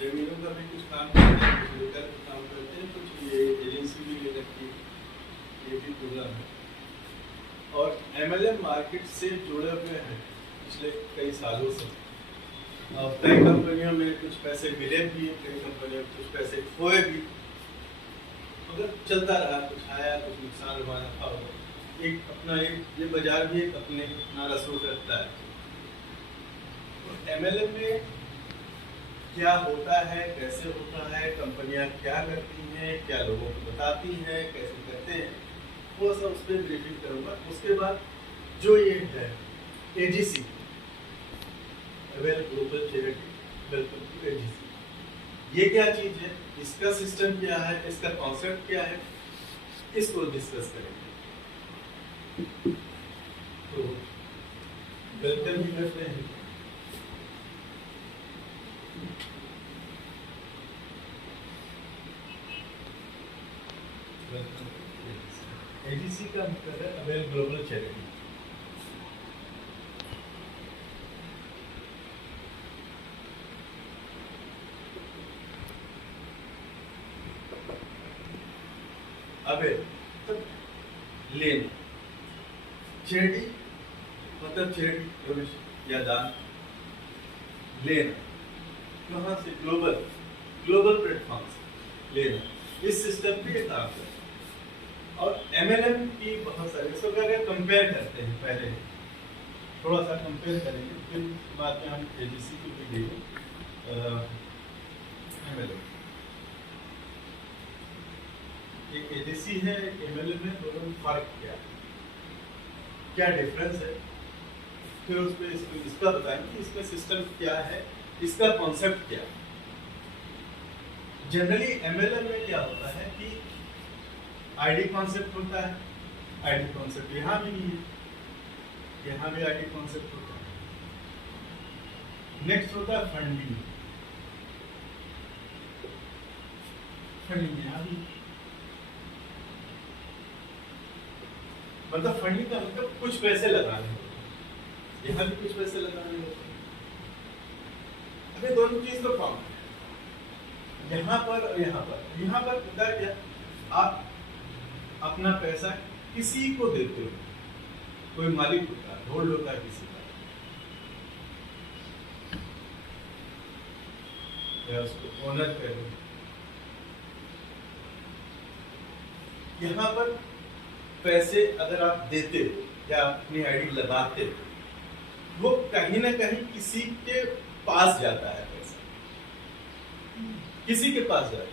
जमीनों का भी कुछ काम करते हैं, कुछ लेकर के काम करते हैं, कुछ ये एजेंसी भी ले रखी है, ये भी पूरा है। और एमएलएम मार्केट से जुड़े हुए हैं पिछले कई सालों से। और कई कंपनियों में कुछ पैसे मिले भी, कई कंपनियों में कुछ पैसे खोए भी, मगर चलता रहा, कुछ आया कुछ नुकसान हुआ, नफा हुआ। एक अपना एक ये बाजार भी एक अपने अपना रसूख रखता है। तो एमएलएम में क्या होता है, कैसे होता है, कंपनियां क्या करती हैं, क्या लोगों को बताती हैं, कैसे करते हैं, वो सब उस पर ब्रीफिंग करूंगा। उसके बाद जो ये है AGC, avail global charity welcome to AGC, ये क्या चीज है, इसका सिस्टम क्या है, इसका कॉन्सेप्ट क्या है, इसको डिस्कस करेंगे। तो वेलकम भी करते हैं। एजीसी का मतलब है अवेल ग्लोबल चैरिटी। अवेल लेन, चैरिटी मतलब चैरिटी डोनेशन या दान, लेना कहाँ से, ग्लोबल प्लेटफॉर्म से लेना, इस सिस्टम पे ये काम करता है। और एमएलएम की बहुत सारे, इसको अगर कंपेयर करते हैं, पहले थोड़ा सा कंपेयर करेंगे, फिर बाद में हम एजीसी को भी देंगे। एमएलएम एक एजीसी है, एक एमएलएम है, दोनों में फर्क क्या है, क्या डिफरेंस है, फिर उस पर इसका बताएंगे, इसका सिस्टम क्या है, इसका कॉन्सेप्ट क्या है। जनरली एमएलएम में क्या होता है कि आईडी कॉन्सेप्ट होता है, आईडी कॉन्सेप्ट यहाँ भी नहीं है, यहाँ भी आईडी कॉन्सेप्ट होता है। नेक्स्ट होता है फंडिंग, फंडिंग यहाँ भी, मतलब फंडिंग का मतलब कुछ पैसे लगाने होते हैं, यहाँ भी कुछ पैसे लगाने होते हैं। अभी दोनों चीज तो कॉमन है, यहाँ पर और यहाँ पर होता है क्या, आप अपना पैसा किसी को देते हो, कोई मालिक होता है, होल्ड होता है किसी का, या उसको ओनर कह लो। यहाँ पर पैसे अगर आप देते हो या अपनी आईडी लगाते हो, वो कहीं ना कहीं किसी के पास जाता है, पैसा किसी के पास जाता है।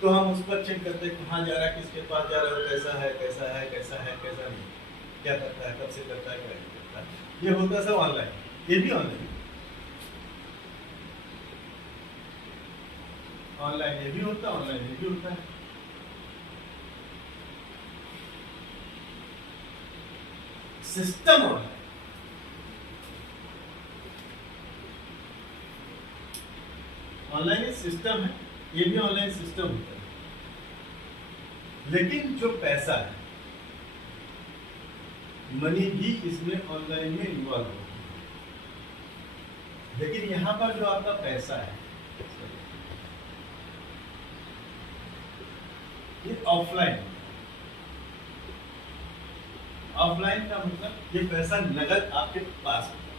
तो हम उस पर चेक करते हैं कहाँ जा रहा है, किसके पास जा रहा है, कैसा है, कैसा है, कैसा है, कैसा नहीं, क्या करता है, कब से करता है, क्या नहीं करता है। ये होता है सब ऑनलाइन, ये भी ऑनलाइन, ऑनलाइन ये भी होता है, ऑनलाइन ये भी होता है। सिस्टम ऑनलाइन, ऑनलाइन सिस्टम है, ये भी ऑनलाइन सिस्टम होता है। लेकिन जो पैसा है, मनी भी इसमें ऑनलाइन में इन्वॉल्व होती है। लेकिन यहां पर जो आपका पैसा है ये ऑफलाइन, ऑफलाइन का मतलब ये पैसा नगद आपके पास होता है।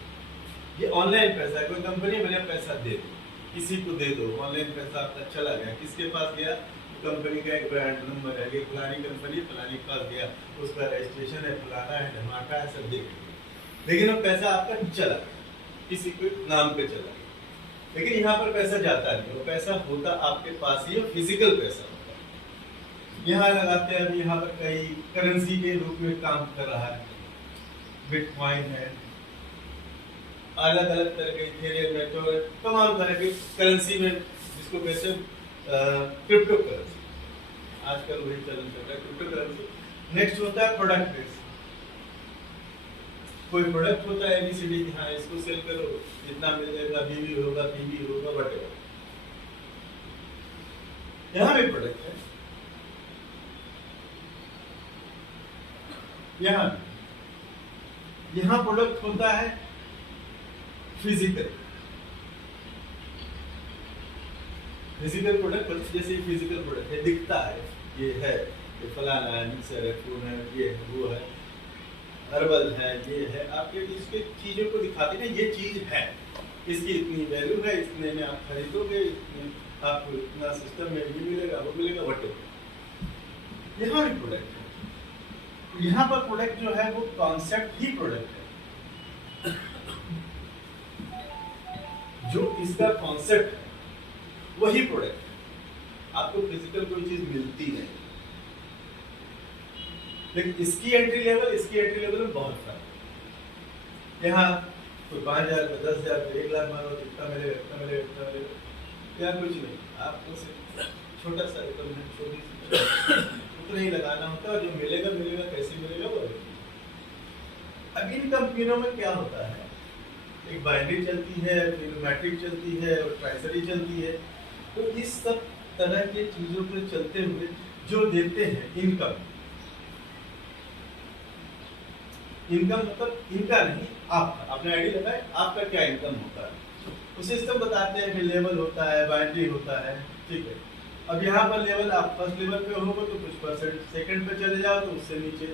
ये ऑनलाइन पैसा है, कोई कंपनी मेरे पैसा दे दो, किसी को दे दो, ऑनलाइन पैसा आपका चला गया, किसके पास गया, कंपनी का एक ब्रांड नंबर है, फलानी कंपनी फलानी के पास गया, उसका रजिस्ट्रेशन है, फलाना है, धमाका है, सब देख, लेकिन वो पैसा आपका चला, किसी के नाम पे चला। लेकिन यहाँ पर पैसा जाता नहीं, वो पैसा होता आपके पास ही, फिजिकल पैसा होता है। यहाँ लगाते हैं, अभी यहाँ पर कई करेंसी के रूप में काम कर रहा है, बिटकॉइन है, अलग अलग तरह के इथेरियम है, तो तमाम तरह की करेंसी में जिसको कहते हैं क्रिप्टो करेंसी, आजकल वही चलन चल रहा है, क्रिप्टो करेंसी। नेक्स्ट होता है प्रोडक्ट बेस, कोई प्रोडक्ट होता है एबीसीडी, हाँ इसको सेल करो, इतना मिलेगा, बीवी होगा, पीवी होगा, वटेवर। यहाँ भी प्रोडक्ट है, यहाँ प्रोडक्ट होता है फिजिकल, फिजिकल प्रोडक्ट जैसे फिजिकल प्रोडक्ट है, दिखता है, ये है, ये फलाना है, मिक्सर है, फोन है, ये है, वो है, हर्बल है, ये है, आपके इसके चीज़ों को दिखाते हैं ये चीज़ है, इसकी इतनी वैल्यू है, इतने में आप खरीदोगे, इतने आपको इतना सिस्टम में ये मिलेगा, वो मिलेगा, वट यहाँ भी प्रोडक्ट है। यहाँ पर प्रोडक्ट जो है वो कॉन्सेप्ट ही प्रोडक्ट है, जो इसका कॉन्सेप्ट है वही प्रोडक्ट है। आपको फिजिकल कोई चीज मिलती नहीं, लेकिन इसकी एंट्री लेवल में बहुत फर्क है। यहाँ कोई 5,000 में 10,000 में 1,00,000 मारो, इतना मिलेगा, इतना मिलेगा, इतना मिलेगा, यहाँ कुछ नहीं, आपको सिर्फ छोटा सा रकम है, छोटी सी उतना ही लगाना होता है, और जो मिलेगा मिलेगा, कैसे मिलेगा वो। अब इन कंपनियों में क्या होता है, एक बाइनरी चलती है, फिर मैट्रिक चलती है, और ट्राइसरी चलती है, तो इस सब तरह के चीजों पर चलते हुए जो देते हैं इनकम मतलब इनका नहीं, आपका, आपने आइडिया लगाए आपका क्या इनकम होता है, उस सिस्टम बताते हैं कि लेवल होता है, बाइनरी होता है, ठीक है। अब यहाँ पर लेवल, आप फर्स्ट लेवल पे होगा तो कुछ परसेंट, सेकंड पे चले जाओ तो उससे नीचे,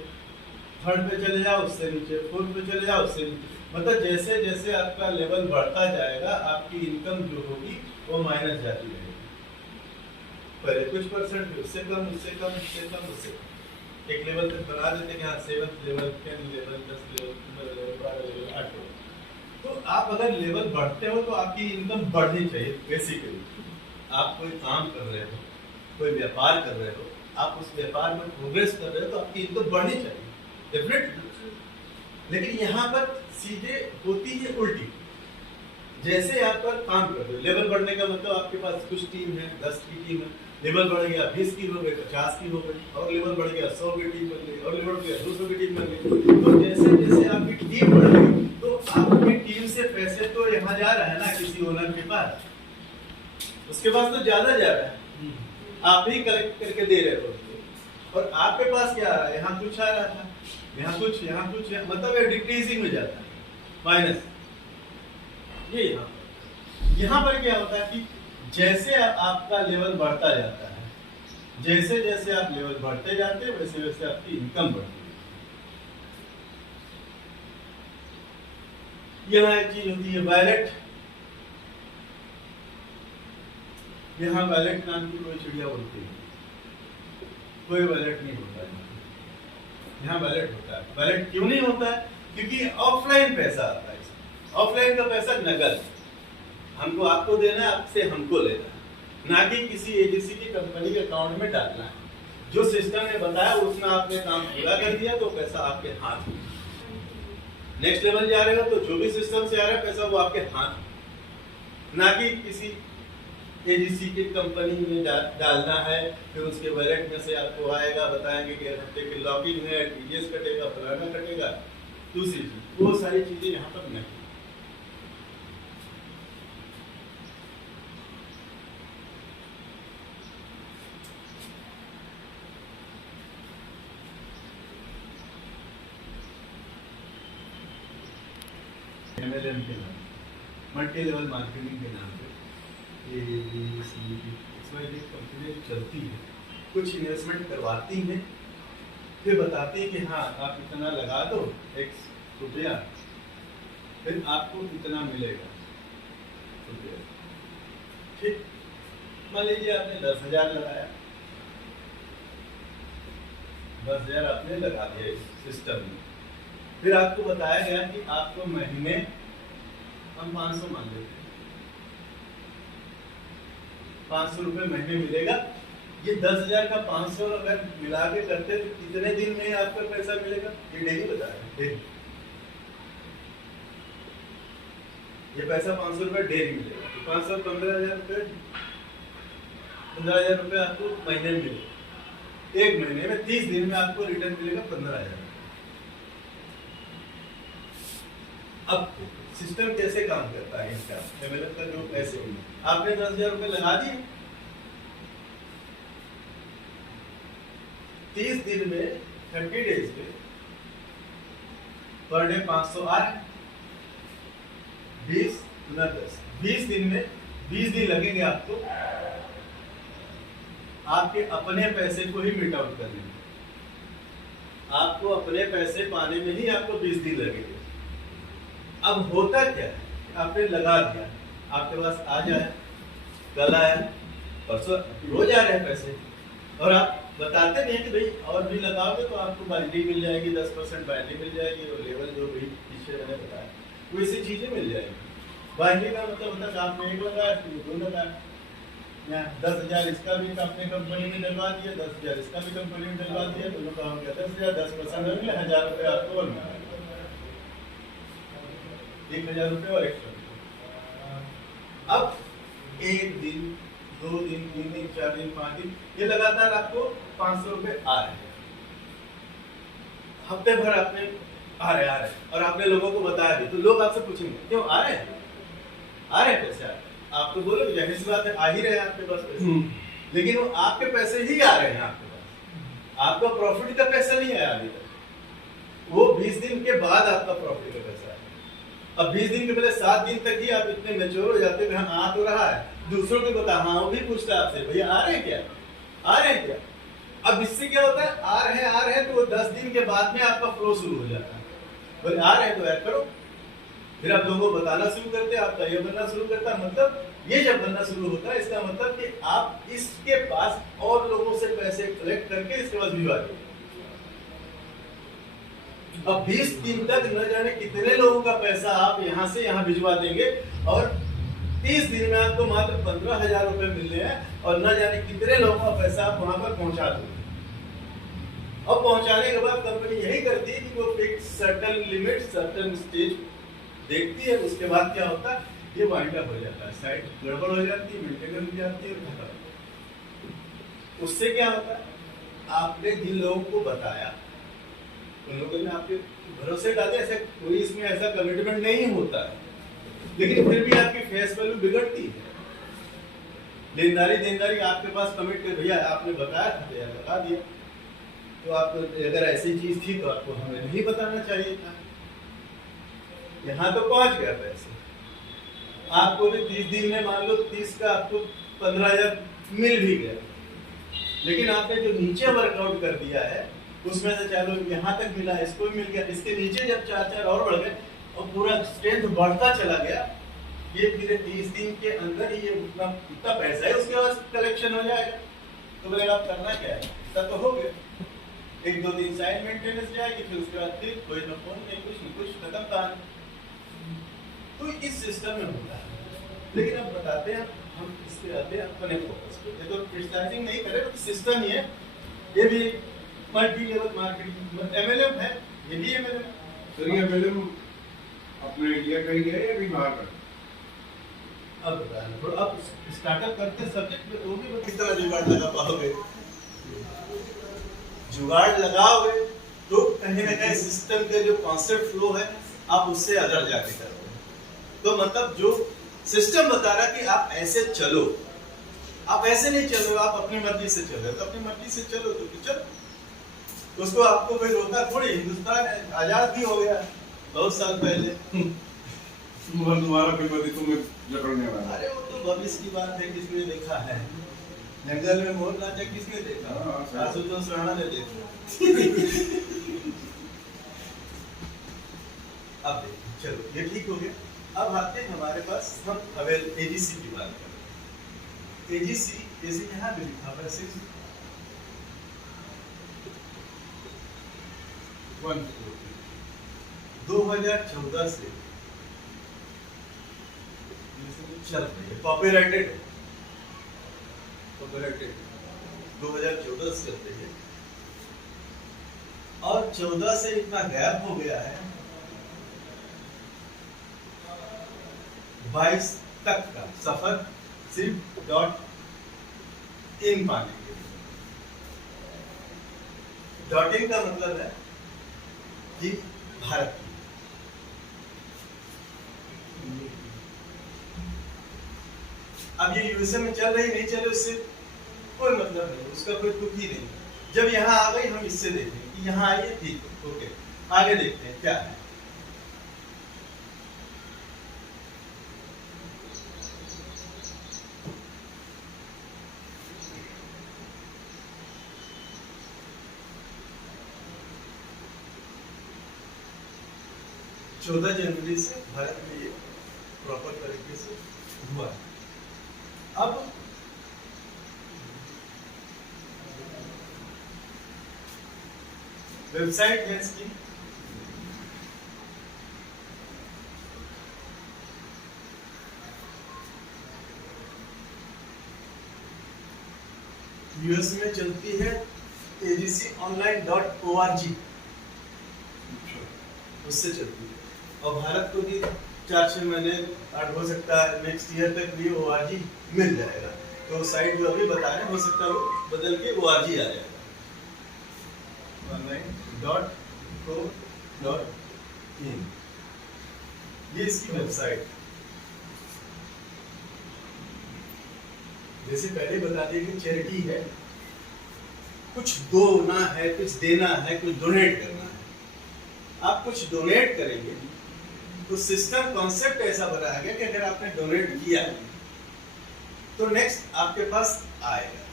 थर्ड पे चले जाओ उससे नीचे, फोर्थ पे चले जाओ उससे नीचे, मतलब जैसे जैसे आपका लेवल बढ़ता जाएगा आपकी इनकम जो होगी वो माइनस जाती रहेगी, पहले कुछ परसेंट, उससे कम, उससे कम, उससे कम, उससे कम, एक लेवल तक बना देते हैं, 7th level, 10th level, 10 level, 15 level, 12 level, 8 level. तो आप अगर लेवल बढ़ते हो तो आपकी इनकम बढ़नी चाहिए। बेसिकली आप कोई काम कर रहे हो, कोई व्यापार कर रहे हो, आप उस व्यापार में प्रोग्रेस कर रहे हो तो आपकी इनकम बढ़नी चाहिए डेफिनेटली। लेकिन यहाँ पर सीधे होती है उल्टी, जैसे आप पर काम कर रहे हो, लेवल बढ़ने का मतलब आपके पास कुछ टीम है, 10 की टीम है, लेवल बढ़ गया 20 की हो गई, 50 की हो गई, और लेवल बढ़ गया 100 की टीम बन गई, और लेवल बढ़ गया 200 की टीम बन गई। तो जैसे जैसे आपकी टीम बढ़ गई तो आपकी टीम से पैसे तो यहाँ जा रहा है ना किसी ओनर के पास, उसके पास तो ज्यादा जा रहा है, आप ही कलेक्ट करके दे रहे हो, और आपके पास क्या आ रहा है, यहाँ कुछ आ रहा था, यहाँ कुछ, यहाँ कुछ, मतलब डिक्रीजिंग में जाता है, माइनस। ये यहाँ पर क्या होता है कि जैसे आपका लेवल बढ़ता जाता है, जैसे जैसे आप लेवल बढ़ते जाते हैं वैसे वैसे आपकी इनकम बढ़ती है। यहाँ एक चीज होती है वैलेट, यहाँ वैलेट नाम की कोई चिड़िया बोलती है, कोई वैलेट नहीं होता है यहाँ वैलेट होता है। वैलेट क्यों नहीं होता है, क्योंकि ऑफलाइन पैसा आता है, ऑफलाइन का पैसा नगद, हमको आपको देना है, आपसे हमको लेना है, ना कि किसी एजेंसी की कंपनी के अकाउंट में डालना है। जो सिस्टम ने बताया उसमें आपने काम पूरा कर दिया तो पैसा आपके हाथ में, नेक्स्ट लेवल जा रहे हो तो जो भी सिस्टम से आ रहा है पैसा वो आपके हाथ में, ना कि किसी एजेंसी की कंपनी में डालना है, फिर उसके वैलेट में से आपको आएगा, बताएंगे कि हफ्ते की लॉगिन है, टीडीएस कटेगा, फलाना कटेगा, दूसरी चीज, वो सारी चीजें यहाँ पर नहीं। MLM के नाम, मल्टी लेवल मार्केटिंग के नाम पे कंपनी चलती है, कुछ इन्वेस्टमेंट करवाती हैं, फिर बताते हैं कि हाँ आप इतना लगा दो X रुपया, फिर आपको इतना मिलेगा रुपया, ठीक। मान लीजिए आपने 10,000 लगाया, 10,000 आपने लगा दिया सिस्टम में, फिर आपको बताया गया कि आपको महीने, हम 500 मान लेते हैं, 500 रुपए महीने मिलेगा। ये 10,000 का 500 अगर मिला के करते तो कितने दिन में आपका पैसा मिलेगा, ये डेली बता रहे हैं, डेली ये पैसा 500 रुपए डेली मिलेगा, 500 15,000 रुपए, 15,000 रुपए आपको महीने में मिलेगा, एक महीने में 30 दिन में आपको रिटर्न मिलेगा 15,000। अब सिस्टम कैसे काम करता है इसका, MLM का जो ऐसे आपने 10,000 रुपए लगा दिए, 30 दिन में 30 डेज में पर डे 500 आ रहा है, 20 गुना 10, 20 दिन में 20 दिन लगेंगे आपको आपके अपने पैसे को ही मिट आउट करने में, आपको अपने पैसे पाने में ही आपको 20 दिन लगेंगे। अब होता क्या है, आपने लगा दिया, आपके पास आज आया, कल आया, परसों, रोज आ रहे हैं पैसे, और आप बताते नहीं है कि भाई और भी लगाओगे तो आपको बाइंडिंग मिल जाएगी, 10% बाइंडिंग मिल जाएगी, और लेवल जो भी पीछे मैंने बताया वैसी चीजें मिल जाएगी। बाइंडिंग का मतलब होता है आपने एक लगाया, दो लगाया, 10,000 इसका भी आपने कंपनी में डलवा दिया, 10,000 इसका भी कंपनी में डलवा दिया, दोनों का हो गया 10,000, 10% हो गया, 1,000 रुपये आपको और मिला, 1,000 रुपये और एक्स्ट्रा। अब एक दिन, 2 दिन, 3 दिन, 4 दिन, 5 दिन, ये लगातार आपको 500 रुपये आ रहे हैं। हफ्ते भर आपने आ रहे और आपने लोगों को बताया भी, तो लोग आपसे पूछेंगे क्यों आ रहे हैं, आ रहे हैं पैसे आ रहे हैं। आप तो बोलोगे जाहिर सी बात है, आ ही रहे हैं आपके पास पैसे, लेकिन वो आपके पैसे ही आ रहे हैं आपके पास, आपका प्रॉफिट का पैसा नहीं आया अभी तक, वो 20 दिन के बाद आपका प्रॉफिट का पैसा है। अब 20 दिन के पहले 7 दिन तक ही आप इतने मैच्योर हो जाते हैं, हाँ आ तो रहा है, दूसरों को बता, हाँ वो भी पूछता है आपसे भैया आ रहे हैं क्या, आ रहे हैं क्या। अब इससे क्या होता है, आ रहे हैं तो वो 10 दिन के बाद में आपका फ्लो शुरू हो जाता है, बोले आ रहे हैं तो ऐड करो, फिर आप लोगों को बताना शुरू करते हैं, आपका ये बनना शुरू करता है। मतलब ये जब बनना शुरू होता है, इसका मतलब कि आप इसके पास और लोगों से पैसे कलेक्ट करके इसके पास भिजवा देंगे। अब 20 दिन तक न जाने कितने लोगों का पैसा आप यहाँ से यहाँ भिजवा देंगे, और 30 दिन में आपको मात्र 15,000 रुपए मिलने हैं, और न जाने कितने लोगों का पैसा आप वहां पर पहुंचा दोगे। और पहुंचाने के बाद कंपनी यही करती है कि वो fix certain limit, certain stage देखती है, उसके बाद क्या होता है, ये वाइंड अप हो जाता है, साइट गड़बड़ हो जाती है, मेंटेनेंस हो जाती है, खत्म। उससे क्या होता है, आपने जिन लोगों को बताया उन लोगों ने आपके भरोसे डाले, ऐसा कोई इसमें ऐसा कमिटमेंट नहीं होता है, लेकिन फिर भी आपकी फेस वैल्यू बिगड़ती है। देनदारी आपके पास कमिट कर, भैया आपने बताया था, भैया बता दिया, तो आप अगर ऐसी चीज थी तो आपको हमें नहीं बताना चाहिए था। यहाँ तो पहुंच गया पैसे, आपको भी 30 दिन में मान लो 30 का आपको 15,000 मिल भी गया, लेकिन आपने जो नीचे वर्कआउट कर दिया है उसमें से चलो यहाँ तक मिला, इसको भी मिल गया, इसके नीचे जब 4 और बढ़ गए और पूरा स्ट्रेंथ बढ़ता चला गया, ये फिर 30 दिन के अंदर ही ये उतना पैसा है उसके बाद कलेक्शन हो जाएगा। तो बोलेगा आप करना क्या है, तब तो हो गया, 1-2 दिन साइड मेंटेनेंस जाएगी, फिर उसके बाद फिर कोई ना फोन नहीं, कुछ खत्म कहानी। तो इस सिस्टम में होता है। लेकिन अब बताते हैं, हम इस पे आते हैं अपने फोकस पे, ये तो क्रिटिसाइजिंग नहीं करे, तो सिस्टम ही है, ये भी मल्टी लेवल मार्केटिंग एमएलएम है, ये भी एमएलएम। सर ये एमएलएम अपने इंडिया का ही है या भी बाहर का? अब बताना थोड़ा, अब स्टार्टअप करते सब्जेक्ट में तो भी कितना जुगाड़ लगा पाओगे, जुगाड़ लगाओगे तो कहीं ना कहीं सिस्टम के जो कॉन्सेप्ट फ्लो है आप उससे अदर जाके करोगे। तो मतलब जो सिस्टम बता रहा कि आप ऐसे चलो, आप ऐसे नहीं चल रहे हो, आप अपनी मर्जी से चल रहे हो, तो अपनी मर्जी से चलो तो चलो, उसको आपको कोई रोका थोड़ी। हिंदुस्तान आजाद भी हो गया बहुत साल पहले, तुम्हारा कोई पति तुम्हें जकड़ने वाला। अरे वो तो भविष्य की बात है, किसने देखा है, जंगल में मोर नाचा किसने देखा, आशुतोष राणा ने देखा। अब देखिए, चलो ये ठीक हो गया। अब आते हैं हमारे पास, हम एजीसी की बात करें। एजीसी जैसे यहाँ भी लिखा हुआ है 2014 से चल रही है, कॉपीराइटेड है, कॉपीराइटेड 2014 से चल रही है, और 14 से इतना गैप हो गया है 22 तक का सफर सिर्फ .in पाने के लिए। .in का मतलब है कि भारत की, अब ये यूएसए में चल रही नहीं चल रही उससे कोई मतलब नहीं, उसका कोई दुख ही नहीं। जब यहाँ आ गई हम इससे देखेंगे कि यहाँ आइए, ठीक है, ओके, आगे देखते हैं क्या है। 14 जनवरी से भारत में ये प्रॉपर तरीके से हुआ है। अब वेबसाइट है इसकी, यूएस में चलती है agconline.org, उससे चलती है। और भारत को भी 4-6 महीने हो सकता है नेक्स्ट ईयर तक भी ORG मिल जाएगा। तो साइट जो अभी बता रहे हैं हो सकता है वो बदल के ORG आ जाएगा, online.co.in, ये इसकी वेबसाइट। जैसे पहले बता दिया कि चैरिटी है, कुछ दोना है, कुछ देना है, कुछ डोनेट करना है। आप कुछ डोनेट करेंगे तो सिस्टम कॉन्सेप्ट ऐसा बनाया गया कि अगर आपने डोनेट किया तो नेक्स्ट आपके पास आएगा,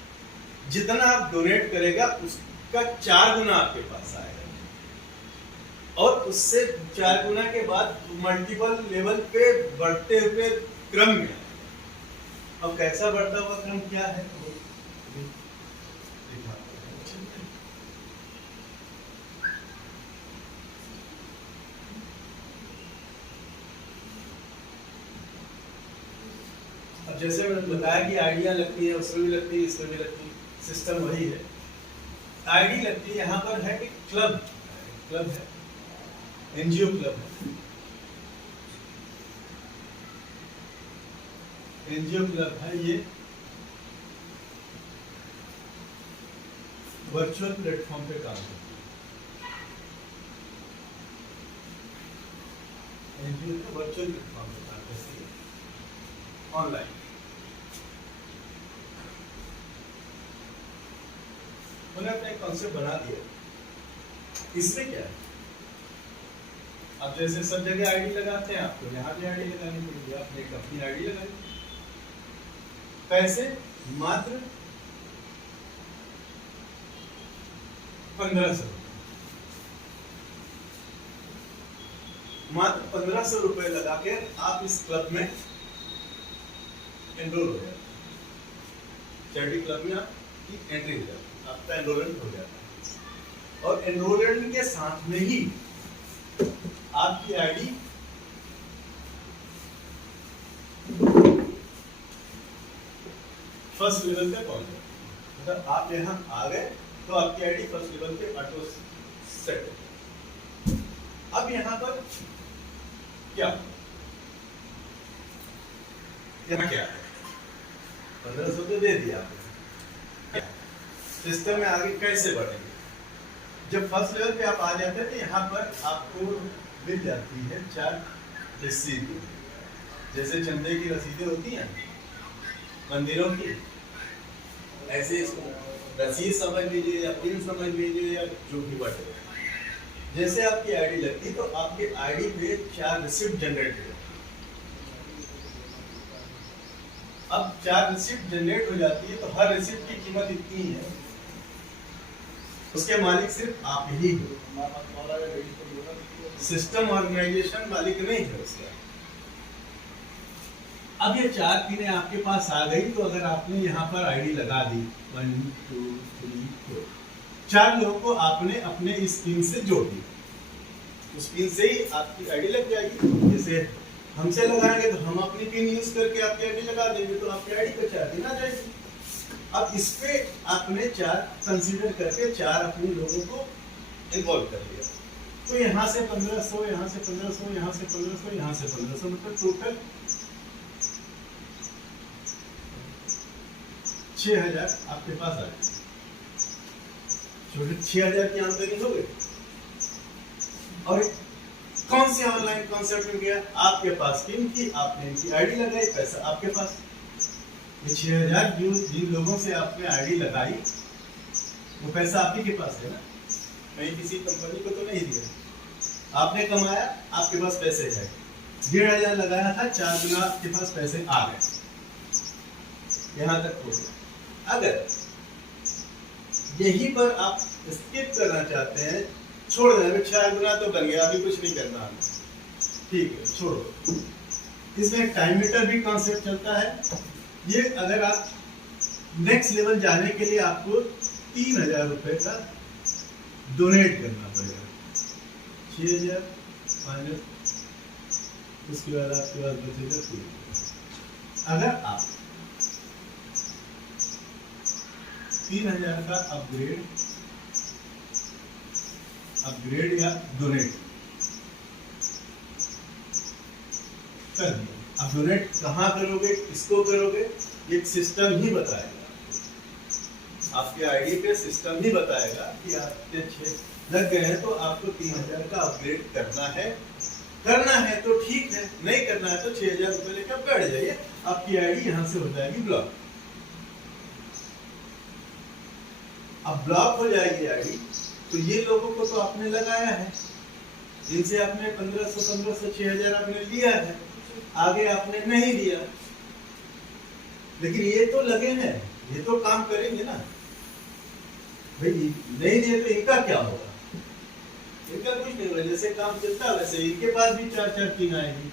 जितना आप डोनेट करेगा उसका 4 गुना आपके पास आएगा, और उससे 4 गुना के बाद मल्टीपल लेवल पे बढ़ते हुए क्रम में। अब कैसा बढ़ता हुआ क्रम क्या है वो अब जैसे मैंने बताया कि आइडिया लगती है, उसमें भी लगती है, इसमें भी लगती है, सिस्टम वही है। आईडी लगती है, यहाँ पर है कि क्लब है, एनजीओ क्लब है, एनजीओ क्लब है। ये वर्चुअल प्लेटफॉर्म पे काम करती है, एनजीओ का वर्चुअल प्लेटफॉर्म पे काम करती है, ऑनलाइन। उन्होंने अपना एक कॉन्सेप्ट बना दिया। इसमें क्या है, आप जैसे सब जगह आईडी लगाते हैं, आपको यहाँ भी आईडी लगानी पड़ेगी, आपने एक अपनी आईडी लगाई। पैसे मात्र 1500, मात्र 1500 रुपए लगा के आप इस क्लब में एनरोल हो जाते हैं। चैरिटी क्लब में आपकी एंट्री हो जाती है, आपका एनरोलमेंट हो जाता है, और एनरोलमेंट के साथ में ही आपकी आईडी फर्स्ट लेवल पे पहुंच जाए। मतलब आप यहाँ आ गए तो आपकी आईडी फर्स्ट लेवल पे ऑटो सेट हो। अब यहाँ पर क्या क्या है, 1500 तो दे दिया आपने, सिस्टम में आगे कैसे बढ़ेंगे। जब फर्स्ट लेवल पे आप आ जाते हैं तो यहाँ पर आपको मिल जाती है 4 रसीद, जैसे चंदे की रसीदें होती हैं मंदिरों की, ऐसे इसको रसीद समझ लीजिए या पिन समझ लीजिए या जो भी बटे। जैसे आपकी आईडी लगती है तो आपके आईडी पे 4 रिसिप्ट जनरेट हो। अब 4 रिसिप्ट जनरेट हो जाती है तो हर रिसिप्ट की कीमत इतनी है, उसके मालिक सिर्फ आप ही हो, सिस्टम ऑर्गेनाइजेशन मालिक नहीं है उसका। अब ये 4 पिनें आपके पास आ गई तो अगर आपने यहाँ पर आईडी लगा दी 1 2 3 4, 4 लोगों को आपने अपने इस पिन से जोड़ दिया, उस पिन से ही आपकी आईडी लग जाएगी। जैसे हमसे लगाएंगे तो हम अपनी पिन यूज करके आपकी आईडी लगा देंगे तो आपकी आईडी पे 4 पिन आ जाएगी। अब इस पे आपने 4 कंसीडर करके 4 अपने लोगों को इन्वॉल्व कर लिया, तो यहाँ से 1500, यहाँ से 1500, यहाँ से 1500, यहाँ से 1500, मतलब टोटल 6000 आपके पास आ गए। छोटे 6000 की आमदनी हो गई। और कौन से ऑनलाइन कॉन्सेप्ट में गया, आपके पास पिन की, आपने इनकी आईडी लगाई, पैसा आपके पास। ये 6000 जिन लोगों से आपने आईडी लगाई वो पैसा आप ही के पास है ना, कहीं किसी कंपनी को तो नहीं दिया। आपने कमाया, आपके पास पैसे है, 1500 लगाया था, 4 गुना आपके पास पैसे आ गए, यहाँ तक हो गया। अगर यहीं पर आप स्किप करना चाहते हैं, छोड़ दें, 4 गुना तो बन गया, अभी कुछ नहीं करना हमें, ठीक है, छोड़ो। इसमें टाइम मीटर भी कॉन्सेप्ट चलता है। ये अगर आप नेक्स्ट लेवल जाने के लिए आपको 3000 रुपए का डोनेट करना पड़ेगा। 6000 माइनस, उसके बाद आपके पास बचेगा 3। अगर आप 3000 का अपग्रेड या डोनेट कर दिया। अब डोनेट कहाँ करोगे, किसको करोगे, एक सिस्टम ही बताएगा। आपके आईडी पे सिस्टम ही बताएगा कि आपके 6 लग गए हैं तो आपको 3000 का अपग्रेड करना है तो ठीक है, नहीं करना है तो 6000 रुपए लेकर बैठ जाइए। आपकी आईडी यहाँ से हो जाएगी ब्लॉक। अब ब्लॉक हो जाएगी आईडी, तो ये लोगों को तो आपने लगाया है, जिनसे आपने 1500 6000 आपने लिया है, आगे आपने नहीं दिया, लेकिन ये तो लगे हैं, ये तो काम करेंगे ना भाई। नहीं दिए तो इनका क्या होगा, इनका कुछ नहीं होगा। जैसे काम चलता है वैसे इनके पास भी 4 पिन आएगी।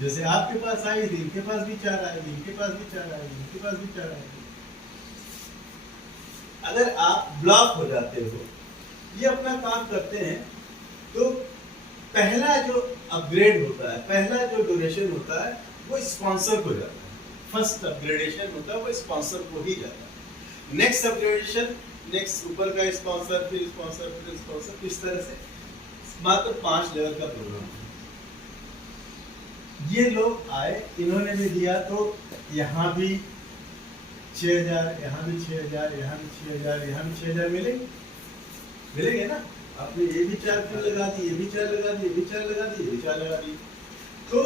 जैसे आपके पास आई थी, इनके पास भी 4 आएगी, इनके पास भी 4 आएगी, इनके पास भी 4 आएगी। अगर आप ब्लॉक हो जाते हो, ये अपना काम करते हैं, तो पहला जो अपग्रेड होता है, पहला जो डोनेशन होता है वो स्पॉन्सर को जाता है। फर्स्ट अपग्रेडेशन होता है वो स्पॉन्सर को ही जाता है। नेक्स्ट अपग्रेडेशन, नेक्स्ट ऊपर का स्पॉन्सर, फिर स्पॉन्सर, फिर स्पॉन्सर, इस तरह से मात्र 5 लेवल का प्रोग्राम है। ये लोग आए, इन्होंने भी दिया, तो यहाँ भी 6000, यहाँ भी 6000, यहाँ भी 6000, यहाँ भी 6000 मिलेंगे ना। आपने ये भी 4 पिन लगा दी, ये भी 4 लगा दी, ये भी 4 लगा दी, ये भी 4 लगा दी। तो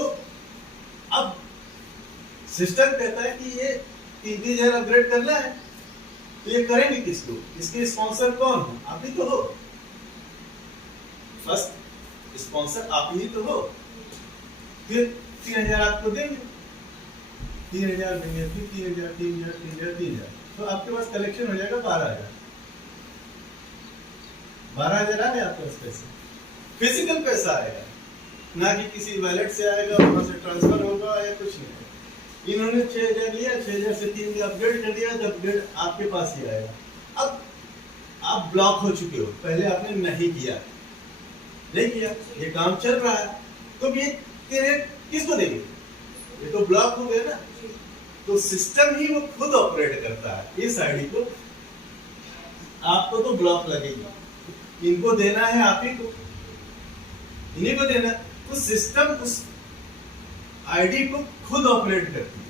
अब सिस्टम कहता है कि ये 3000 अपग्रेड करना है, तो ये करेंगे किसको, इसके स्पॉन्सर कौन हो, आप ही तो हो। फर्स्ट स्पॉन्सर आप ही तो हो। फिर 3000 आपको देंगे, 3000 देंगे, फिर 3000, 3000, 3000, 3000, तो आपके पास कलेक्शन हो जाएगा 12000। 12000 आ गया आपके पास पैसे, फिजिकल पैसा आएगा, ना कि किसी वैलेट से आएगा, वहां से ट्रांसफर होगा या कुछ नहीं। इन्होंने 6000 लिया, 6000 से 3 अपग्रेड कर दिया, तो अपग्रेड आपके पास ही आएगा। अब आप ब्लॉक हो चुके हो, पहले आपने नहीं किया, ये काम चल रहा है, तो ये किसको देंगे, ये तो ब्लॉक हो गया ना। तो सिस्टम ही वो खुद ऑपरेट करता है इस आईडी को। आपको तो ब्लॉक लगेगी, इनको देना है आप ही को, इन्हीं को देना। तो सिस्टम उस आईडी को खुद ऑपरेट करती है।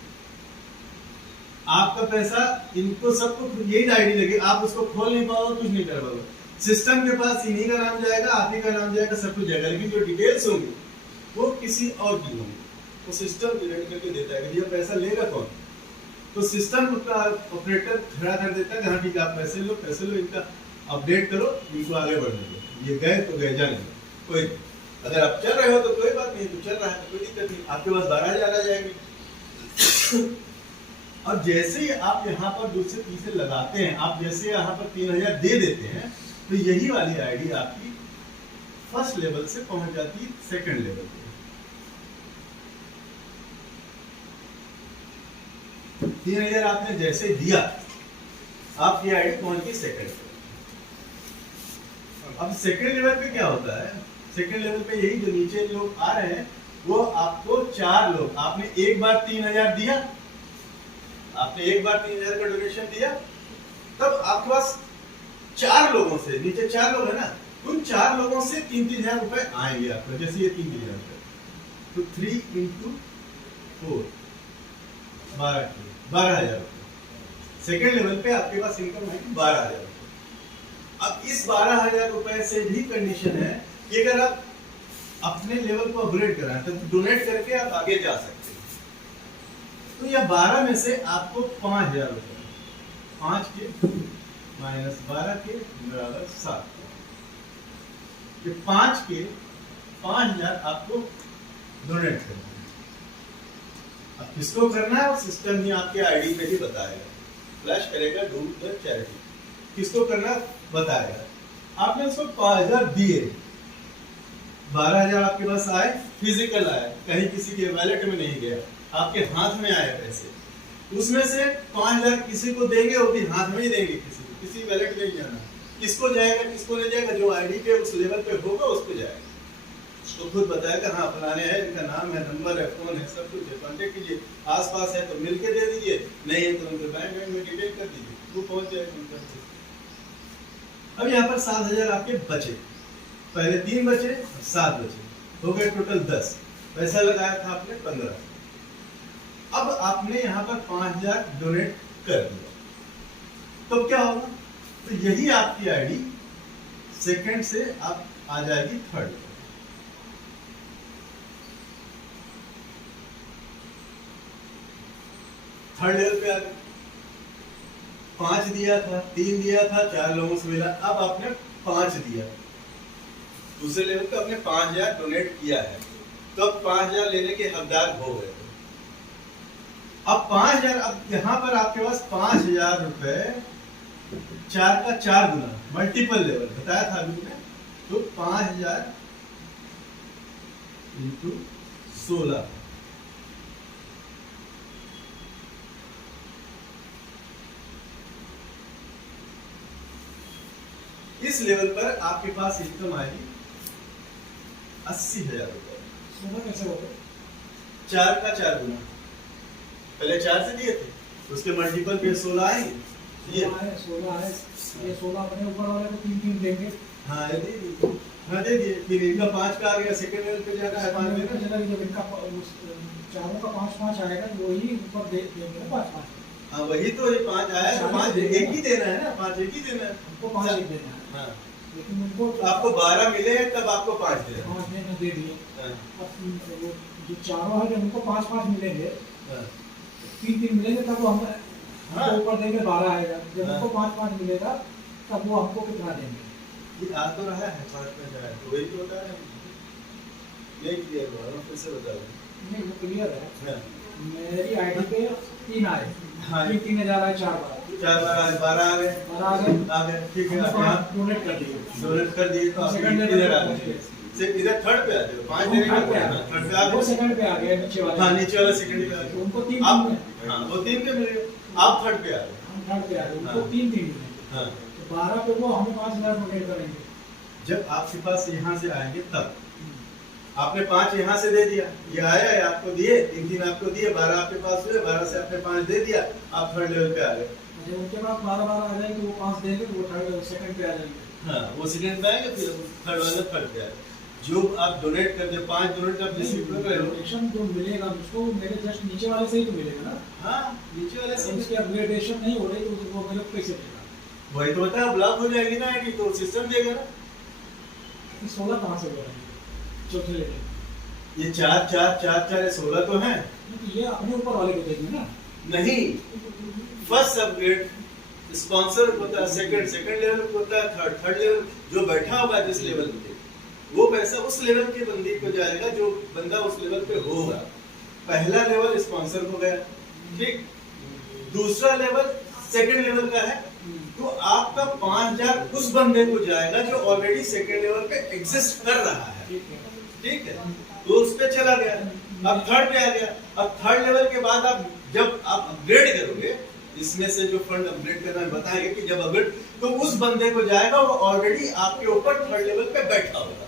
आपका पैसा इनको सबको यही आईडी लगे, आप उसको खोल नहीं पाओगे, कुछ नहीं कर पाओगे। सिस्टम के पास इन्हीं का नाम जाएगा, आप ही का नाम जाएगा, सब कुछ जाएगा, लेकिन जो डिटेल्स होंगी वो किसी और की होंगी। तो सिस्टम जनरेट करके देता है कि ये पैसा लेगा कौन। तो सिस्टम का ऑपरेटर खड़ा कर देता है कि हाँ ठीक है, आप पैसे लो, इनका अपडेट करो, इनको आगे बढ़ने दो। ये गए तो गए, जाने दो, कोई अगर आप चल रहे हो तो कोई बात नहीं, तो चल रहा है तो कोई दिक्कत नहीं, आपके पास 12000 आ जाएंगे। और जैसे ही आप यहाँ पर दूसरे तीसरे लगाते हैं, आप जैसे यहाँ पर 3000 दे देते हैं, तो यही वाली आईडी आपकी फर्स्ट लेवल से पहुंच जाती है सेकंड लेवल पे। 3000 आपने जैसे दिया, आपकी आईडी पहुंच गई सेकंड पे। अब सेकंड लेवल पे क्या होता है, सेकंड लेवल पे यही जो नीचे लोग आ रहे हैं, वो आपको 4 लोग, आपने एक बार 3000 दिया, आपने एक बार 3000 का डोनेशन दिया, तब आपके पास 4 लोगों से, नीचे 4 लोग है ना, उन 4 लोगों से 3000 रुपए आएंगे आपको। जैसे ये 3000 रुपए, तो 3 × 4 12,000 रुपए। सेकेंड लेवल पे आपके पास इनकम आएगी 12,000 रुपए। अब इस 12,000 रुपए से भी कंडीशन है कि अगर आप अपने लेवल को अपग्रेड कराएं तो डोनेट करके आप आगे जा सकते हैं। तो यह 12 में से आपको 5,000 रुपए, 5 के माइनस 12 के बराबर 7, ये 5 के 5,000 आपको डोनेट करना है। अब किसको करना है, सिस्टम ही आपके आईडी पे ही बताएगा, फ्लैश करेगा डू द चैरिटी, किसको करना बताएगा। आपने उसको 5,000 दिए, 12,000 आपके पास आए, फिजिकल आए, कहीं किसी के वैलेट में नहीं गया, आपके हाथ में आए पैसे। उसमें से 5,000 किसी को देंगे, वो भी हाथ में ही देंगे, किसी वैलेट में नहीं जाना। किसको जाएगा किसको नहीं जाएगा, जो आईडी पे उस लेवल पे होगा उसको जाएगा। तो खुद बताएगा हाँ फलाने है, इनका नाम है, नंबर है, फोन है, सब कुछ है, कॉन्टेक्ट कीजिए। आसपास है तो मिल के दे दीजिए, नहीं है तो उनके बैंक में डिटेल कर दीजिए, वो पहुंच जाएगा उनका। अब यहाँ पर 7,000 आपके बचे, पहले 3 बचे, 7 बचे, हो गए टोटल 10। पैसा लगाया था आपने 15। अब आपने यहाँ पर 5,000 डोनेट कर दिया, तो क्या होगा, तो यही आपकी आईडी सेकंड से आप आ जाएगी थर्ड। थर्ड लेवल पे आ गए, 5 दिया था, 3 दिया था, 4 लोगों से मिला, अब आपने 5 दिया, दूसरे लेवल पे आपने 5,000 डोनेट किया है, तो अब 5,000 लेने के हकदार हो गए। अब 5,000, अब यहाँ पर आपके पास 5,000 रुपए 4 का 4 गुना, मल्टीपल लेवल बताया था अभी मैंने, तो 5,000 इंटू 16, इस लेवल पर आपके पास इनकम आएगी 80,000 रुपए। 16 कैसे हो गए? 4 का 4 गुना, पहले 4 से दिए थे, उसके मल्टीपल पे 16 आएंगे। ये 16 है, ये 16 अपने ऊपर वाले को 3 देंगे। हाँ ये दे दिए, हाँ दे दिए, फिर इनका 5 का आ गया, सेकंड लेवल पे जाना है 5 देना। जब इनका चारों का 5-5 आएगा, वही ऊपर देंगे 5-5। हाँ वही तो, ये 5 आया तो 5 एक ही देना है ना, 5 एक ही देना है, हमको 5 एक देना है। हाँ लेकिन उनको तो आपको 12 मिले तब आपको 5 देना। 5 देना दे दिए। हाँ अब वो जो चारों है, जब उनको 5-5 मिलेंगे, हाँ 3-3 मिलेंगे, तब वो हम हाँ। ऊपर देंगे 12 आएगा। जब हाँ। उनको 5-5 मिलेगा, तब वो हमको कितना देंगे? ये आ तो रहा है 5 में जाए, तो वही तो बता रहे हैं, यही क्लियर हुआ, हम फिर से बता रहे हैं। नहीं, वो क्लियर है। हाँ। मेरी आईडी पे 3 आए, हाँ। 3,000 आए, 4 बार 4 बार आए, 12 आ गए, 12 आ गए, आ गए, ठीक है। हमने आप यहाँ 5 डोनेट कर दिए। डोनेट कर दिए, तो आप सेकंड लेवल इधर पे आ पहुंच गए, गए। सिर्फ इधर थर्ड पे आ जाओ, 5 देने का थर्ड पे आ थर्ड पे आ गए, वो गए। सेकंड पे आ गए, नीचे वाले। हाँ नीचे वाला सेकंड पे आ तो गया, उनको 3 आप मिले। हाँ वो 3 पे मिले, आप थर्ड पे आ गए। हम थर्ड पे आ गए, उनको हाँ। 3 मिले। हाँ तो 12 पे वो हमें 5,000 डोनेट करेंगे। जब आपके पास यहाँ से आएंगे तब आपने 5 यहाँ से दे दिया, ये आया है आपको दिए, 3 आपको दिए, 12 आपके पास हुए, 12 से आपने 5 दे दिया, आप थर्ड लेवल पे आ गए। जब उनके पास 12 आ जाएंगे, वो 5 देंगे, तो वो थर्ड सेकंड पे आ जाएंगे। हाँ वो सेकंड पे आएंगे, फिर थर्ड वाला थर्ड पे आएगा। जो आप डोनेट कर दे, 5 डोनेट आप रिसीव कर रहे हो, डोनेशन जो मिलेगा उसको मेरे जस्ट नीचे वाले से ही तो मिलेगा ना। हाँ नीचे वाले से उसकी अपग्रेडेशन नहीं हो रही, तो वो मेरे को कैसे देगा? वही तो बता, ब्लॉक हो जाएगी ना आईडी, तो सिस्टम देगा ना। 16 कहाँ से हो रहा है चौथे लेवल? ये 4 4 4 4 16 तो है ये अपने ऊपर वाले को देंगे ना। नहीं। फर्स्ट अपग्रेड स्पॉन्सर होता है, सेकंड लेवल होता है, थर्ड लेवल जो बैठा होगा जिस लेवल पे, वो पैसा उस लेवल के बंदे को जाएगा जो बंदा उस लेवल पे होगा। पहला लेवल स्पॉन्सर हो गया, ठीक, दूसरा लेवल सेकंड लेवल का है, तो आपका 5,000 उस बंदे को जाएगा जो ऑलरेडी सेकंड लेवल पे एग्जिस्ट कर रहा है, ठीक है, तो उस पे चला गया। अब थर्ड पे आ गया, अब थर्ड लेवल के बाद आप जब आप अपग्रेड करोगे, इसमें से जो फंड अपग्रेड करना है बताएंगे कि जब अपग्रेड, तो उस बंदे को जाएगा वो ऑलरेडी आपके ऊपर थर्ड लेवल पे बैठा होगा,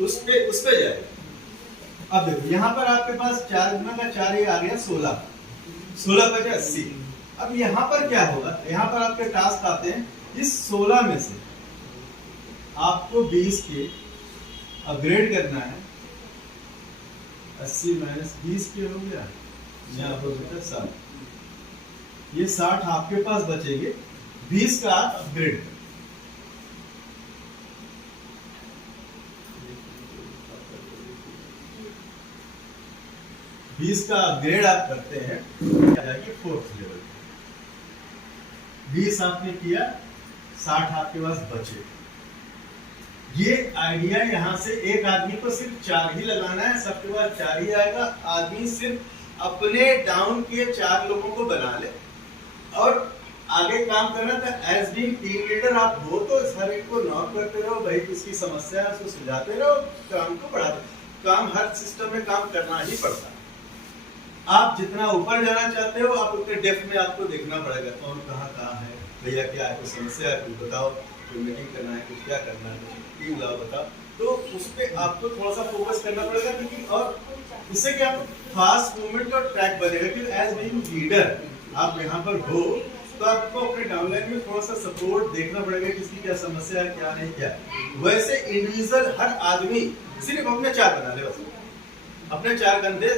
उस पे जाएगा। अब देखो यहाँ पर आपके पास 4 गुना का 4 ये आ गया 16, 16 बचे 80। अब यहाँ पर क्या होगा, यहाँ पर आपके टास्क आते हैं, इस 16 में से आपको 20 के अपग्रेड करना है, 80 माइनस 20 के हो गया, यहाँ पर बेटा 60, ये 60 आपके पास बचेंगे, 20 का आप अपग्रेड, बीस का अपग्रेड आप करते हैं, फोर्थ लेवल, 20 आपने किया, 60 आपके पास बचे। ये आइडिया यहाँ से एक आदमी को सिर्फ 4 ही लगाना है, सबके पास 4 ही आएगा। आदमी सिर्फ अपने डाउन किए 4 लोगों को बना ले और आगे काम करना था। एज बीइंग टीम लीडर आप हो तो हर एक को नॉक करते रहो, भाई किसकी समस्या है उसको सुलझाते रहो, काम को बढ़ाते। काम हर सिस्टम में काम करना ही पड़ता है। आप जितना ऊपर जाना चाहते हो आप उतने डेप्थ में आपको देखना पड़ेगा कौन कहाँ है, भैया क्या है, कोई समस्या है कुछ बताओ, कोई मीटिंग करना है, कुछ क्या करना है, टीम लाओ बताओ। तो उस पर आपको थोड़ा सा फोकस करना पड़ेगा, क्योंकि और इससे क्या फास्ट मूवमेंट और ट्रैक बनेगा। क्योंकि एज बीइंग लीडर आप यहाँ पर हो तो आपको अपने डाउनलाइन में थोड़ा सा सपोर्ट देखना पड़ेगा, किसकी क्या समस्या है क्या नहीं क्या। वैसे इंडिविजुअल हर आदमी सिर्फ अपने चार बना ले, बस अपने चार कंधे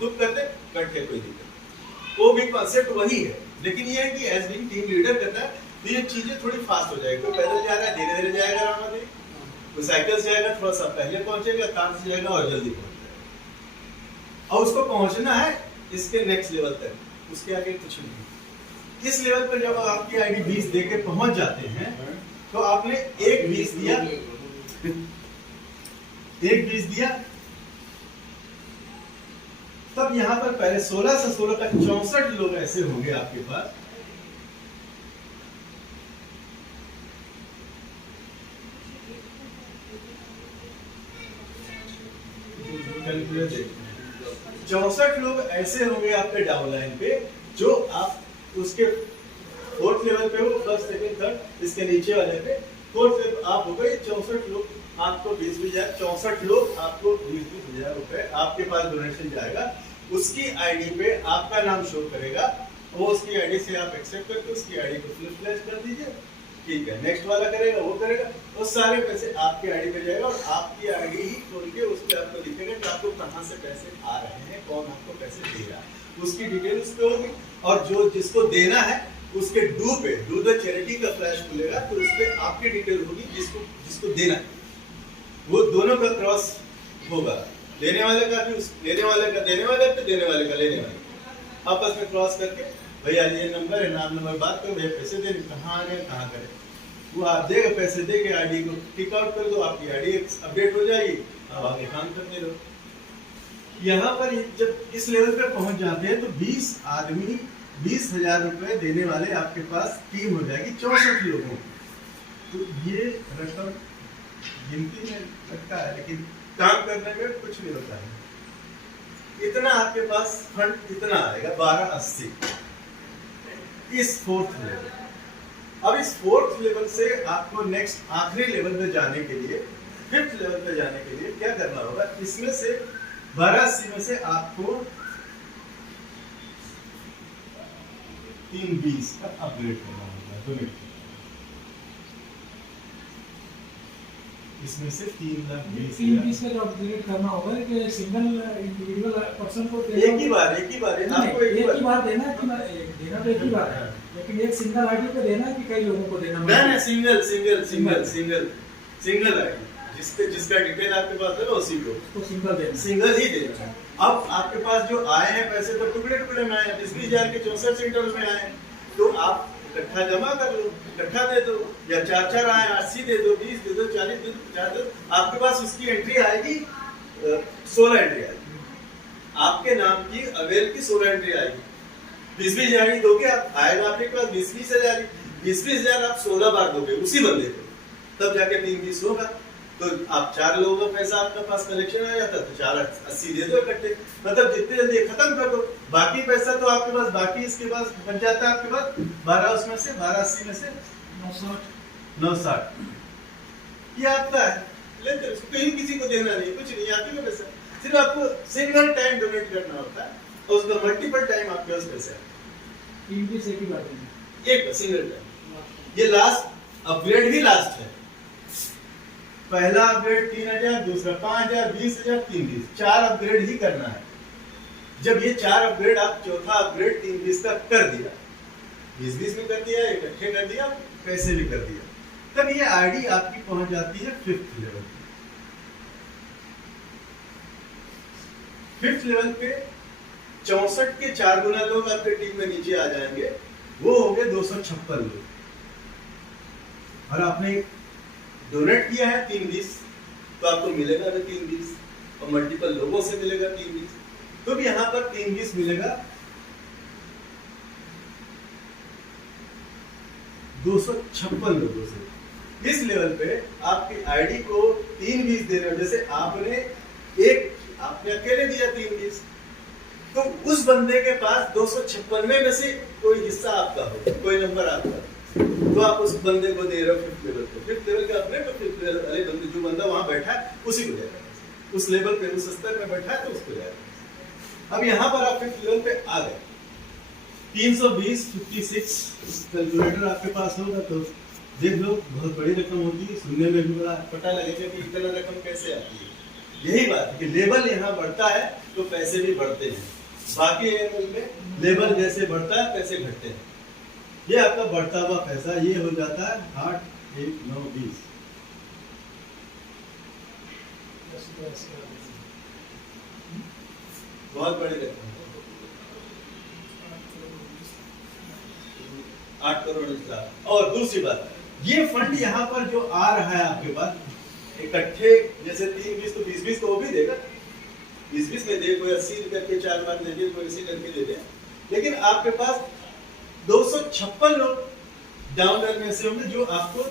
दुख कर दे, कट है, कोई दिक्कत। वो भी कॉन्सेप्ट वही है, लेकिन ये है कि एज बीइंग टीम लीडर करता है तो ये चीजें थोड़ी फास्ट हो जाएगी। कोई पैदल जा रहा है धीरे धीरे जाएगा आराम से, कोई साइकिल से जाएगा थोड़ा सा पहले पहुंचेगा, कार से जाएगा और जल्दी पहुंच जाएगा। और उसको पहुंचना है इसके नेक्स्ट लेवल तक, उसके आगे कुछ नहीं। इस लेवल पर जब आपकी आईडी 20 दे के पहुंच जाते हैं तो आपने एक 20 दिया, एक 20 दिया, तब यहां पर पहले 16 से 16 तक 64 लोग ऐसे होंगे आपके पास। कैलकुलेट 64 लोग ऐसे होंगे आपके डाउनलाइन पे, जो आप उसके फोर्थ लेवल पे हो, फर्स्ट सेकंड थर्ड, इसके नीचे वाले पे फोर्थ लेवल आप हो गए। 64 लोग आपको 20,000, 64 लोग आपको 20,000 रुपए आपके पास डोनेशन जाएगा। उसकी आईडी पे आपका नाम शो करेगा, वो उसकी आईडी से आप एक्सेप्ट करके उसकी आईडी को फुल फ्लैश कर दीजिए, ठीक है। नेक्स्ट वाला करेगा, वो करेगा, वो सारे पैसे आपकी आईडी पे जाएगा और आपकी आईडी ही खोल के उस पे आपको दिखेगा कि आपको कहां से पैसे आ रहे हैं, कौन आपको पैसे दे रहा है, उसकी डिटेल उस पे होगी। और जो जिसको देना है उसके डू पे डू द चैरिटी का फ्लैश खुलेगा, तो उस पे आपकी डिटेल होगी, जिसको देना है वो दोनों का क्रॉस होगा, लेने वाले का भी, लेने वाले का देने वाले पे, देने वाले का लेने वाले, आपस में क्रॉस करके भैया ये नंबर है, नाम नंबर बात करो, भैया पैसे देने कहाँ आ रहे हैं कहाँ करें, वो आप देगा पैसे देके आईडी को टिक आउट कर दो, आपकी आईडी अपडेट हो जाएगी, अब आगे काम करते रहो। यहाँ पर जब इस लेवल पे पहुंच जाते हैं तो 20 आदमी 20,000 रुपए देने वाले आपके पास टीम हो जाएगी 64 लोगों। तो ये रकम गिनती में लगता है, लेकिन काम करने में कुछ नहीं होता है। इतना आपके पास फंड इतना आएगा 1280 इस फोर्थ लेवल। अब इस फोर्थ लेवल से आपको नेक्स्ट आखिरी लेवल पे जाने के लिए, फिफ्थ लेवल पे जाने के लिए क्या करना होगा, इसमें से 1280 में से आपको 320 का अपग्रेड करना होगा, डोनेट। इसमें से 320 का जो अपग्रेड करना होगा कि सिंगल इंडिविजुअल पर्सन को एक ही बार आपको एक ही बार देना कि देना तो एक ही बार है, लेकिन एक सिंगल आईडी पे देना कि कई लोगों को देना? नहीं, सिंगल आईडी जिसका डिटेल आपके पास है उसी को सिंगल ही देना है। अब आपके पास जो आए हैं पैसे तो टुकड़े टुकड़े में आए हैं, 20,000 के 64 सेंटर में आए हैं, तो आप इकट्ठा जमा कर लो, इकट्ठा दे दो, या 4 आए 80 दे दो, 20 दे दो, 40 दे दो, 50 दे दो, आपके पास उसकी एंट्री आएगी 16 एंट्री आएगी, आपके नाम की अवेल की 16 एंट्री आएगी। 20,000 जारी दोगे आप, आएगा आपके पास 20,000, 20,000 आप 16 बार दोगे उसी बंदे को, तब जाके 320 होगा। तो आप 4 लोगों का पैसा आपके पास कलेक्शन आ जाता, तो 480 दे दो इकट्ठे, मतलब जितने जल्दी खत्म कर दो, बाकी पैसा तो आपके पास बाकी इसके पास बच जाता है आपके पास 12 उसमें से 1280 में से 960 ये आपका है, लेते उसको कहीं किसी को देना नहीं, कुछ नहीं, आपके पास पैसा, सिर्फ आपको सिंगल टाइम डोनेट करना होता है और उसका मल्टीपल टाइम आपके पास पैसा है। एक सिंगल टाइम। ये लास्ट अपग्रेड भी लास्ट है, पहला अपग्रेड 3,000, दूसरा 5,000, 20,000, 320, 4 अपग्रेड ही करना है। जब ये 4 अपग्रेड आप चौथा अपग्रेड 320 का कर दिया, 20-20 में कर दिया, इकट्ठे कर दिया, पैसे भी कर दिया, तब ये आईडी आपकी पहुंच जाती है 5th लेवल पे। 5th लेवल पे 64 के 4 गुना लोग आपके टीम में नीचे आ जाएंगे, वो हो गए 256 लोग, और आपने डोनेट किया है 320, तो आपको मिलेगा भी 320, और मल्टीपल लोगों से मिलेगा 320, तो भी यहाँ पर 320 मिलेगा। 256 लोगों से। इस लेवल पे आपकी आईडी को 3 20 दे रहे हो, जैसे आपने अकेले दिया 3 20, तो उस बंदे के पास 256 में से कोई हिस्सा आपका हो, कोई नंबर आपका, तो आप उस बंदे को दे रहे हो 5th लेवल पे। 5th लेवल के अपने, तो 5th लेवल वाले बंदे, जो बंदा वहां बैठा है उसी को जाएगा, उस लेवल पे, उस स्तर में बैठा है तो उसको जाएगा। अब यहाँ पर आप 5th लेवल पे आ गए, 320 56 कैलकुलेटर आपके पास होगा तो देख लो, बहुत बड़ी रकम होती है, सुनने में भी बड़ा पता लगेगा कि इतना रकम कैसे आती है। यही बात है कि लेवल यहाँ बढ़ता है तो पैसे भी बढ़ते हैं। बाकी एएमएल में लेवल जैसे बढ़ता है पैसे घटते हैं। ये आपका बढ़ता हुआ पैसा ये हो जाता है 8 1 9 20। बहुत बड़ी रकम, 8 करोड़ इसका। और दूसरी बात, ये फंड यहाँ पर जो आ रहा है आपके पास इकट्ठे, जैसे 3 20 तो 20 20 तो वो भी देगा, 20 20 में दे, कोई 80 करके 4 बार दे दे, कोई 80 करके दे दे, लेकिन आपके पास 256 लोग डाउनर में से होंगे जो आपको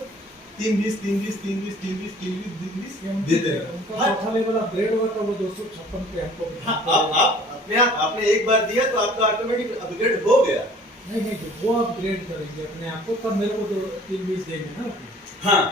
3 20 3 20 3 20 3 20 3 20 3 20 देते हैं। उनका चौथा लेवल अपग्रेड हुआ तो वो 256 पे हमको। हाँ, आप अपने आप, आपने एक बार दिया तो आपका ऑटोमेटिक अपग्रेड हो गया। नहीं, वो अपग्रेड करेंगे अपने आप को, तब मेरे को 3 20 देंगे ना। हाँ।